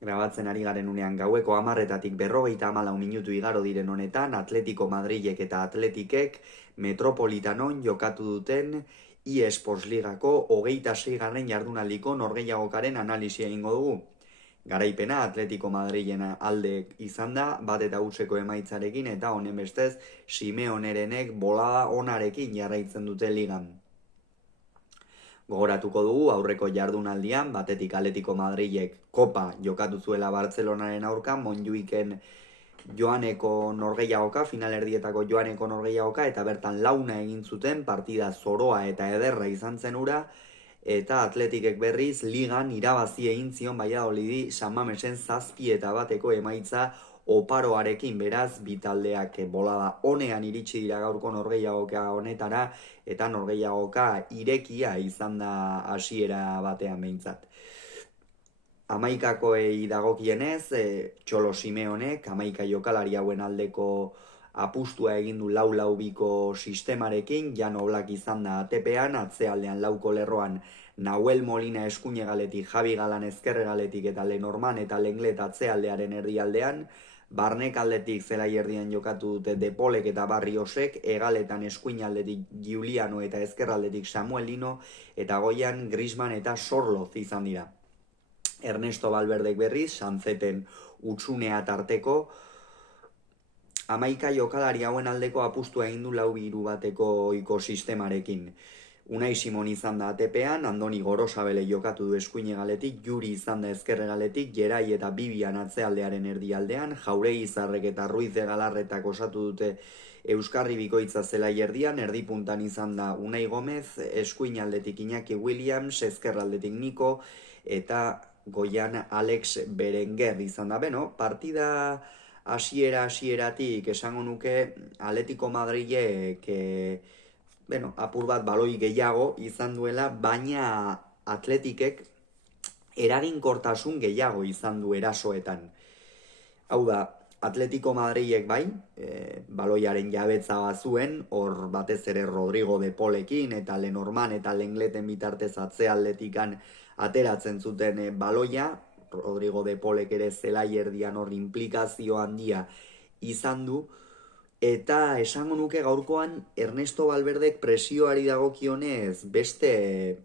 Grabatzen ari garen unean gaueko 10:54 minutu igaro diren honetan, Atletico Madrilek eta Atletikek Metropolitanon jokatu duten eSports Ligako 26. jardunaldiko norgehiagokaren analisia egingo dugu. Garaipena Atletico Madrilen alde izan da, bat eta hutseko emaitzarekin eta honen bestez Simeonerenek bolada onarekin jarraitzen dute ligan. Gogoratuko dugu aurreko jardunaldian, batetik Atletico Madrilek Kopa jokatu zuela Bartzelonaren aurka, Montjuiken joaneko norgehiagoka, finalerdietako joaneko norgehiagoka, eta bertan launa egin zuten, partida zoroa eta ederra izan zen ura, eta Atletikek berriz ligan irabazi egin zion Valladolidi San Mamesen 7-1 emaitza oparoarekin, beraz bitaldeak bolada honean iritsi dira gaurko norgehiagoka honetara, eta norgehiagoka irekia izan da hasiera batean behintzat. Hamaikakoei dagokienez, Txolo Simeonek hamaika jokalari hauen aldeko apustua egin du 4-4-2ko sistemarekin, Jan Oblak izan da ATP-an, atzealdean lauko lerroan Nahuel Molina eskuinegaletik, Javi Galan ezkerregaletik eta Lenormand eta Lenglet atzealdearen erdialdean, Barnek aldetik zelai erdian jokatu dute Depolek eta Barriosek, egaletan eskuinaldetik Giuliano eta ezkerraldetik Samuel Lino, eta goian Griezmann eta Sorloz izan dira. Ernesto Valverdek berriz, Sanzeten utsunea tarteko, hamaika jokalari hauen aldeko apustua egin du 4-3-1 sistemarekin. Unai Simon izan da ATP-an, Andoni Gorosabele jokatu du eskuinegaletik, Juri izan da ezkerregaletik, Gerai eta Bibian atzealdearen erdialdean, Jauregi Izarrek eta Ruiz de Galarretak osatu dute Euskarri Bikoitza zelai erdian, erdipuntan izan da Unai Gomez, eskuinaldetik Iñaki Williams, ezkerraldetik Niko, eta goian Alex Berenguer izan da. Partida hasieratik esango nuke Atletico Madrilek apur bat baloi gehiago izan duela, baina Atletikek eraginkortasun gehiago izan du erasoetan. Hau da, Atletico Madrilek bai, baloiaren jabetza bazuen, hor batez ere Rodrigo de Polekin eta Lenormand eta Lengleten bitartez atzealdetikan ateratzen zuten baloia, Rodrigo de Polek ere zelai erdian hor implikazio handia izan du, eta esango nuke gaurkoan Ernesto Valverdek presioari dagokionez beste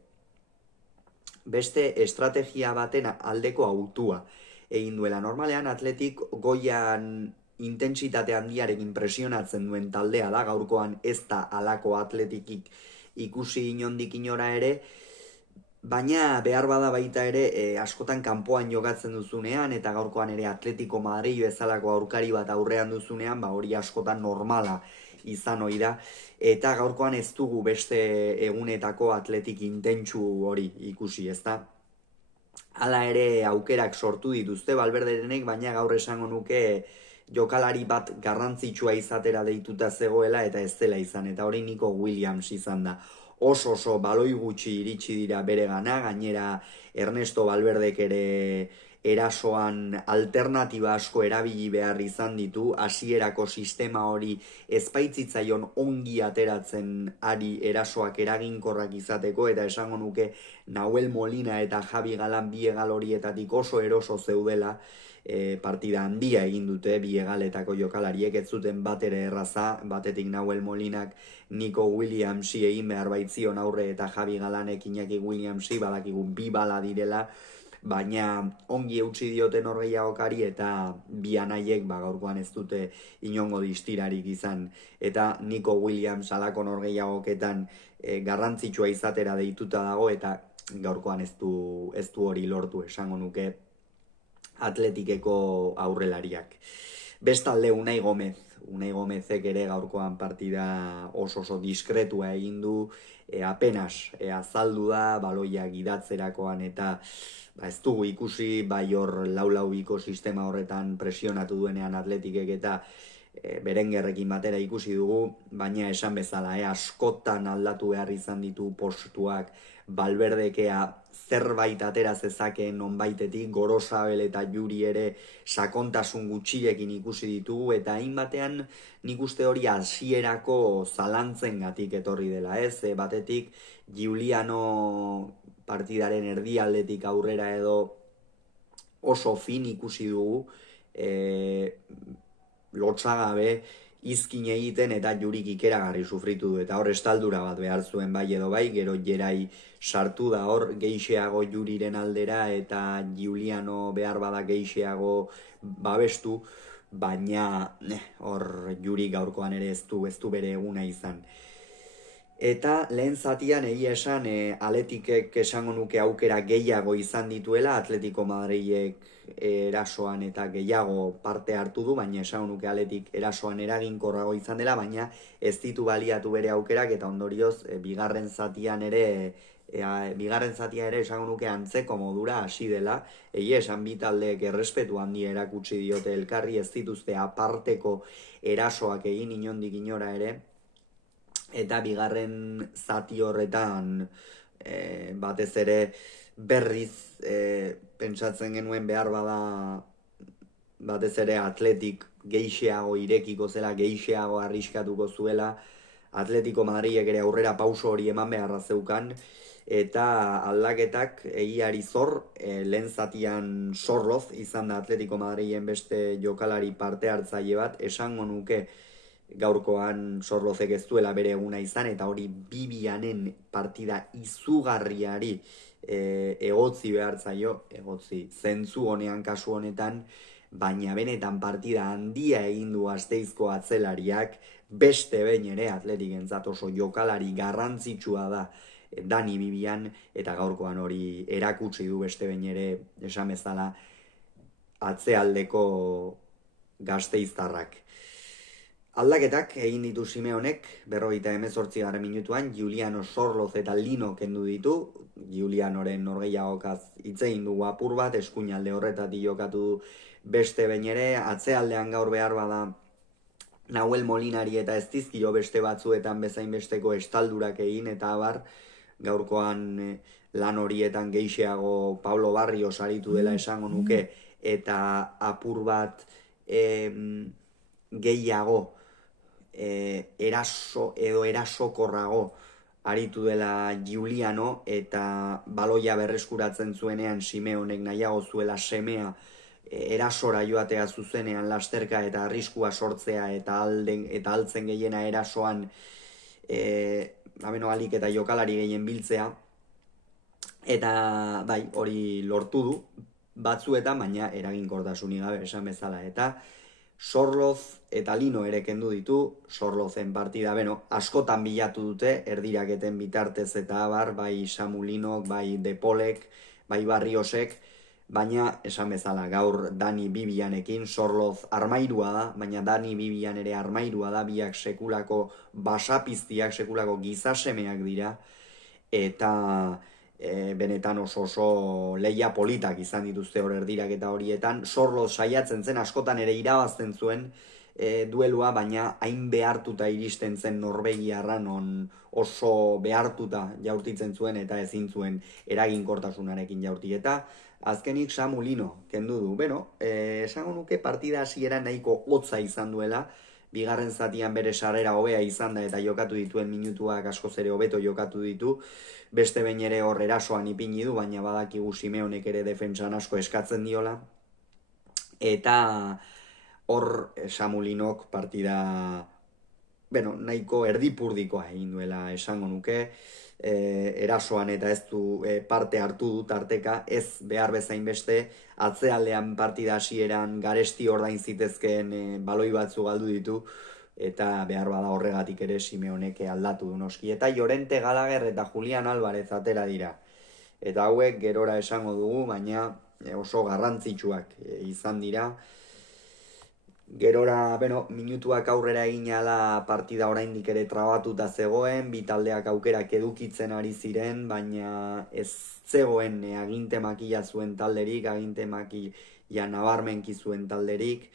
estrategia baten aldeko autua egin duela. Normalean Atletik goian intentsitate handiarekin presionatzen duen taldea da, gaurkoan ez da halako Atletikik ikusi inondik inora ere, baina behar bada baita ere askotan kanpoan jokatzen duzunean, eta gaurkoan ere Atletico Madrid bezalako aurkari bat aurrean duzunean, hori askotan normala izan ohi da, eta gaurkoan ez dugu beste egunetako Atletik intentsu hori ikusi, ezta? Hala ere aukerak sortu dituzte Valverderenek, baina gaur esango nuke jokalari bat garrantzitsua izatera deituta zegoela eta ez dela izan, eta hori Nico Williams izan da. Oso baloi gutxi iritsi dira bere gana, gainera Ernesto Valverdek ere erasoan alternatiba asko erabili behar izan ditu, hasierako sistema hori ezpaitzitzaion ongi ateratzen ari erasoak eraginkorrak izateko, eta esango nuke Nahuel Molina eta Javi Galan bi hegal horietatik oso eroso zeudela, partida handia egin dute bi hegaletako jokalariek, ez zuten bat ere erraza, batetik Nahuel Molinak Nico Williamsi egin behar baitzion aurre, eta Javi Galanek Iñaki Williamsi badakigu bi bala direla, baina ongi eutsi diote norgehiagokari, eta bi anaiek gaurkoan ez dute inongo distirarik izan, eta Nico Williams alako norgehiagoketan garrantzitsua izatera deituta dago, eta gaurkoan ez du hori lortu, esango nuke Atletikeko aurrelariak. Bestalde Unai Gomezek ere gaurkoan partida oso diskretua egin du, apenas azaldu da baloia gidatzerakoan, eta ez dugu ikusi bai hor 4-4-2ko sistema horretan presionatu duenean Atletikek, eta Berengerrekin batera ikusi dugu, baina esan bezala askotan aldatu behar izan ditu postuak, Valverdekea zerbait atera zezakeen nonbaitetik, Gorosabel eta Juri ere sakontasun gutxirekin ikusi ditugu, eta hainbatean nik uste hori hasierako zalantzengatik etorri dela, batetik Giuliano partidaren erdialdetik aurrera edo oso fin ikusi dugu, lotsagabe izkin egiten eta Jurik ikeragarri sufritu du, eta hor estaldura bat behar zuen bai edo bai, gero Jerai sartu da hor geixeago Juriren aldera eta Juliano behar bada geixeago babestu, baina hor Juri gaurkoan ere ez du bere eguna izan. Eta lehen zatian egia esan Atletikek esango nuke aukera gehiago izan dituela, Atletico Madrilek erasoan eta gehiago parte hartu du, baina esango nuke Atletik erasoan eraginkorrago izan dela, baina ez ditu baliatu bere aukerak eta ondorioz bigarren zatia ere esango nuke antzeko modura hasi dela. Egia esan bi taldeek errespetu handia erakutsi diote elkarri, ez dituzte aparteko erasoak egin inondik inora ere, eta bigarren zati horretan batez ere berriz pentsatzen genuen behar bada batez ere Atletik geixeago irekiko zela, geixeago arriskatuko zuela, Atletico Madrilek ere aurrera pauso hori eman beharra zeukan, eta aldaketak egiari zor, lehen zatian Sorloz izan da Atletico Madrilen beste jokalari parte hartzaile bat, esango nuke gaurkoan Sorlozek ez duela bere eguna izan, eta hori Bibianen partida izugarriari egotzi behartzaio, egotzi zentzu honean kasu honetan, baina benetan partida handia egin du Gasteizko atzelariak, beste behin ere Atletikentzat oso jokalari garrantzitsua da Dani Bibian, eta gaurkoan hori erakutsi du beste behin ere esan bezala atzealdeko gasteiztarrak. Aldaketak egin ditu Simeonek, 58. minutuan, Juliano Sorloz eta Lino kendu ditu, Julianoren norgehiagokaz hitz egin dugu apur bat, eskuinalde horretatik jokatu du beste behin ere, atzealdean gaur behar bada Nahuel Molinari eta ez dizkio beste batzuetan bezain besteko estaldurak egin, eta abar, gaurkoan lan horietan geixeago Pablo Barrios aritu dela esango nuke, eta apur bat gehiago erasokorrago aritu dela Juliano, eta baloia berreskuratzen zuenean Simeonek nahiago zuela semea erasora joatea zuzenean lasterka eta arriskua sortzea eta altzen gehiena erasoan alik eta jokalari gehien biltzea, eta bai, hori lortu du batzuetan, baina eraginkortasunik gabe esan bezala, eta Sorloz eta Lino ere kendu ditu, Sorlozen partida, askotan bilatu dute, erdiraketen bitartez eta abar, bai Samu Linok, bai Depolek, bai Barriosek, baina esan bezala gaur Dani Bibianekin, Sorloz armairua da, baina Dani Bibian ere armairua da, biak sekulako basapiztiak, sekulako gizasemeak dira, eta benetan oso leia politak izan dituzte hor erdirak eta horietan. Sorloz saiatzen zen, askotan ere irabazten zuen duelua, baina hain behartuta iristen zen Norvegiarra, non oso behartuta jaurtitzen zuen eta ezin zuen eraginkortasunarekin jaurti. Eta azkenik Samu Lino kendu du. Esango nuke partida hasiera nahiko hotza izan duela, bigarren zatian bere sarrera hobea izan da eta jokatu dituen minutuak askoz ere hobeto jokatu ditu, beste behin ere hor erasoan ipini du, baina badakigu Simeonek ere defentsan asko eskatzen diola, eta hor Samu Linok partida nahiko erdipurdikoa egin duela esango nuke, erasoan eta ez du parte hartu du tarteka, ez behar bezain beste, atzealdean partida hasieran garesti ordain zitezkeen baloi batzu galdu ditu, eta behar bada horregatik ere Simeonek aldatu du noski. Eta Llorente Gallagher eta Julian Álvarez atera dira. Eta hauek gerora esango dugu, baina oso garrantzitsuak izan dira. Gerora, minutuak aurrera egin ala partida oraindik ere trabatuta zegoen, bi taldeak aukerak edukitzen ari ziren, baina ez zegoen aginte makila zuen talderik, aginte makila nabarmenki zuen talderik,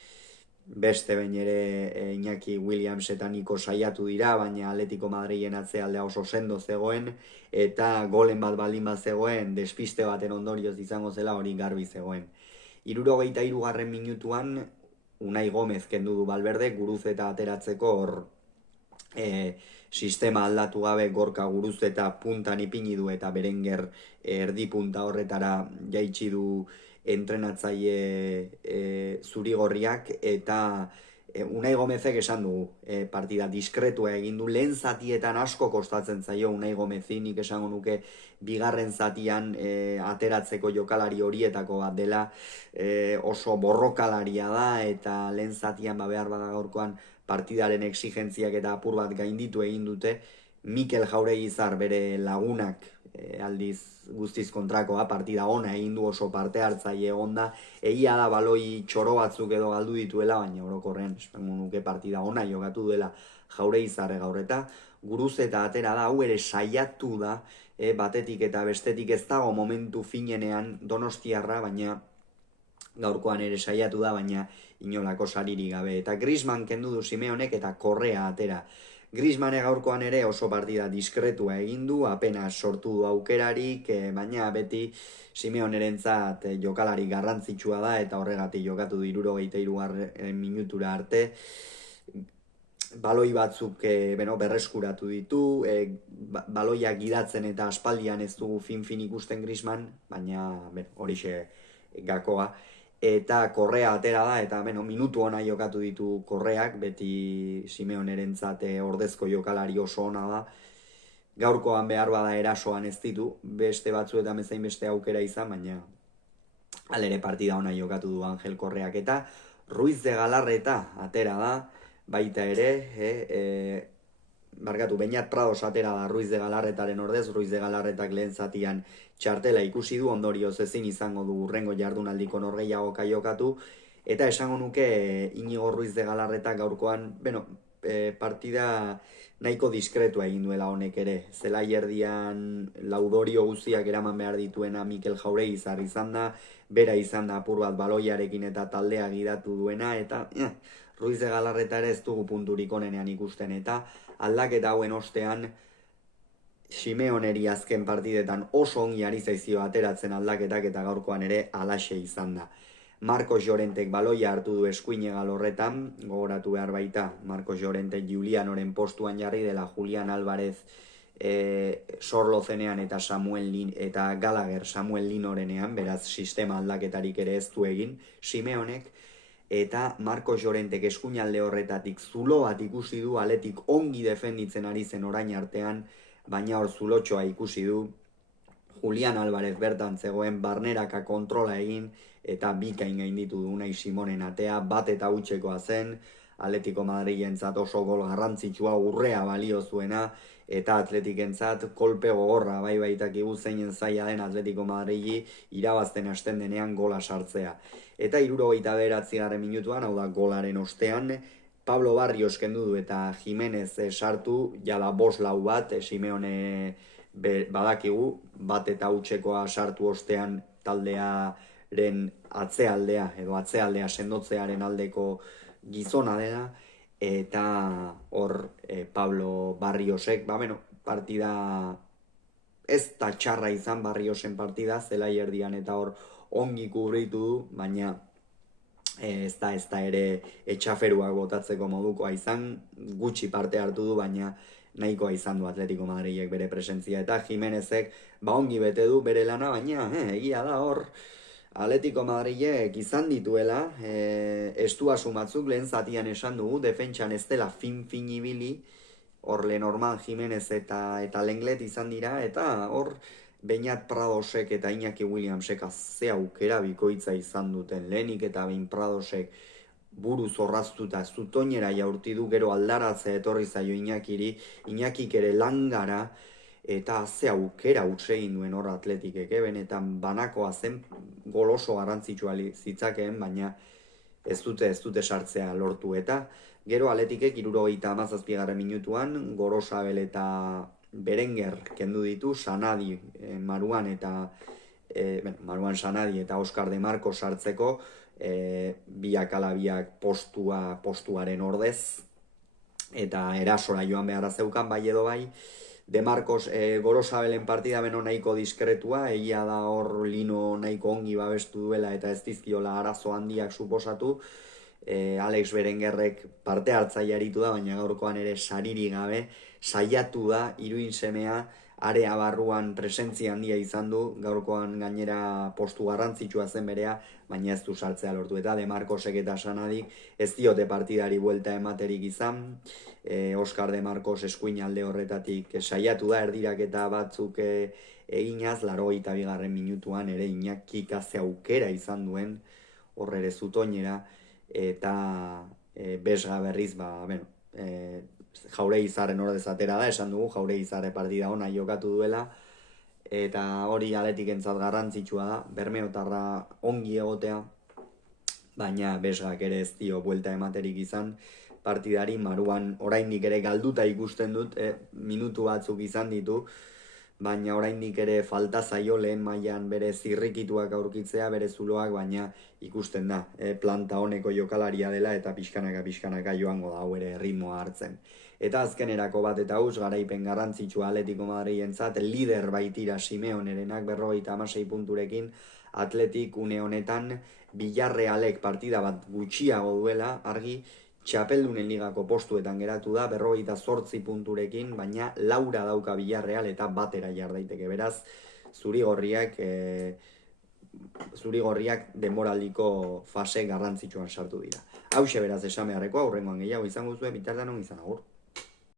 beste behin ere Iñaki Williams eta Niko saiatu dira, baina Atletico Madrilen atzealdea oso sendo zegoen, eta golen bat baldin bat zegoen, despiste baten ondorioz izango zela hori garbi zegoen. 73. minutuan, Unai Gomez kendu du Valverde, Guruzeta ateratzeko hor sistema aldatu gabe Gorka Guruzeta puntan ipini du eta Berenguer erdi punta horretara jaitsi du entrenatzaile zurigorriak, eta Unai Gomezek esan dugu, partida diskretua egin du, lehen zatietan asko kostatzen zaio Unai Gomezi, nik esango nuke bigarren zatian ateratzeko jokalari horietako bat dela, oso borrokalaria da, eta lehen zatian behar bada gaurkoan partidaren exigentziak eta apur bat gainditu egin dute. Mikel Jauregizar bere lagunak aldiz guztiz kontrakoa, partida ona egin du, oso parte hartzaile onda, egia da baloi txoro batzuk edo galdu dituela, baina orokorrean espango nuke partida ona jokatu duela Jauregizar gaur, eta Guruzeta atera da, hau ere saiatu da, batetik eta bestetik ez dago momentu finenean Donostiarra, baina gaurkoan ere saiatu da, baina inolako saririk gabe. Eta Griezmann kendu du Simeonek eta Correa atera. Griezmannek gaurkoan ere oso partida diskretua egin du, apenas sortu du aukerarik, baina beti Simeonerentzat jokalari garrantzitsua da, eta horregatik jokatu du 73. minutura arte. Baloi batzuk berreskuratu ditu, baloiak gidatzen eta aspaldian ez dugu fin ikusten Griezmann, baina horixe gakoa. Eta Correa atera da, eta minutu ona jokatu ditu Correak, beti Simeonerentzat ordezko jokalari oso ona da. Gaurkoan behar bada erasoan ez ditu, beste batzuetan bezain beste aukera izan, baina alere partida ona jokatu du Angel Correak. Eta Ruiz de Galarreta atera da, baita ere, Beñat Prados atera da Ruiz de Galarretaren ordez, Ruiz de Galarretak lehen zatian txartela ikusi du, ondorioz ezin izango du hurrengo jardunaldiko norgehiagoka jokatu, eta esango nuke Inigo Ruiz de Galarretak gaurkoan, partida nahiko diskretua egin duela honek ere, zelai erdian laudorio guztiak eraman behar dituena Mikel Jauregizar izan da, bera izan da apur bat baloiarekin eta taldea gidatu duena, eta Ruiz de Galarreta ere ez dugu punturik onenean ikusten, eta aldaketa hauen ostean Simeoneri azken partidetan oso ongi ari zaizio ateratzen aldaketak, eta gaurkoan ere alaxe izan da. Marcos Llorentek baloia hartu du eskuinegal horretan, gogoratu behar baita, Marcos Llorentek Julianoren postuan jarri dela Julian Álvarez Sorlozenean eta eta Gallagher Samuel Linorenean, beraz sistema aldaketarik ere ez du egin Simeonek, eta Marcos Llorentek eskuinalde horretatik zulo bat ikusi du, aletik ongi defenditzen ari zen orain artean, baina hor zulotxoa ikusi du, Julian Álvarez bertan zegoen barneraka kontrola egin, eta bikain gainditu du Unai Simonen atea, bat eta hutsekoa zen, Atletico Madrilentzat oso gol garrantzitsua urrea balio zuena, eta Atletikentzat kolpe gogorra, baitakigu zeinen zaila den Atletico Madrili irabazten hasten denean gola sartzea. Eta 79. minutuan, hau da golaren ostean, Pablo Barrios kendu du eta Jimenez sartu, jala 5-4 bat, Simeone badakigu, bat eta hutsekoa sartu ostean taldearen atzealdea sendotzearen aldeko gizona dela, eta hor Pablo Barriosek, partida ez da txarra izan Barriosen partida, zelai erdian eta hor ongi kubritu du, baina ez da ere etxaferuak botatzeko modukoa izan, gutxi parte hartu du, baina nahikoa izan du Atletico Madrilek bere presentzia, eta Jimenezek ongi bete du bere lana, baina egia da hor Atletico Madrilek izan dituela, estuasun batzuk lehen zatian esan dugu, defentsan ez dela fin ibili, hor Lenormand, Jimenez eta Lenglet izan dira, eta hor Beñat Pradosek eta Iñaki Williamsek ze aukera bikoitza izan duten, lehenik eta behin Pradosek buru zorraztuta zutoinera jaurti du, gero aldaratzea etorri zaio Iñakiri, Iñakik ere langara, eta ze aukera utsegin duen hor Atletikek, benetan banakoa zen gol oso garrantzitsua zitzakeen, baina ez dute sartzea lortu, eta gero Atletikek 77. minutuan Gorosabel eta Berenguer kendu ditu, Sanadi, Maruan Sanadi eta Oscar de Marcos sartzeko, biak ala biak postuaren ordez, eta erasora joan beharra zeukan bai edo bai. De Marcos Gorosabelen partida beno nahiko diskretua, egia da hor Lino nahiko ongi babestu duela eta ez dizkiola arazo handiak suposatu. Alex Berenguerrek parte hartzaile aritu da, baina gaurkoan ere sariri gabe, saiatu da iruin semea area barruan presentzia handia izan du, gaurkoan gainera postu garrantzitsua zen berea, baina ez du sartzea lortu. Eta De Marcosek eta Sanadik ez diote partidari buelta ematerik izan. Oskar De Marcos eskuin alde horretatik saiatu da erdiraketa batzuk eginaz, 82. minutuan ere Iñaki Kaze aukera izan duen, horre ere zutoinera, eta Besga berriz, Jauregizarren ordez atera da, esan dugu Jauregizarre partida ona jokatu duela, eta hori Atletikentzat garrantzitsua da, bermeotarra ongi egotea, baina Besgak ere ez dio buelta ematerik izan partidari. Maruan oraindik ere galduta ikusten dut, minutu batzuk izan ditu, baina oraindik ere falta zaio lehen mailan bere zirrikituak aurkitzea, bere zuloak, baina ikusten da, planta honeko jokalaria dela eta pixkanaka joango da hau ere ritmoa hartzen. Eta azkenerako bat eta garaipen garrantzitsua Atletico Madrilentzat, lider baitira Simeonerenak 56 punturekin. Atletik une honetan Villarrealek partida bat gutxiago duela, argi, txapeldunen ligako postuetan geratu da, 58 punturekin, baina laura dauka Villarreal eta batera jar daiteke. Beraz, zurigorriak denboraldiko fase garrantzitsuan sartu dira. Hauxe beraz esan beharrekoa, hurrengoan gehiago izango zuen, bitartean on izan agur.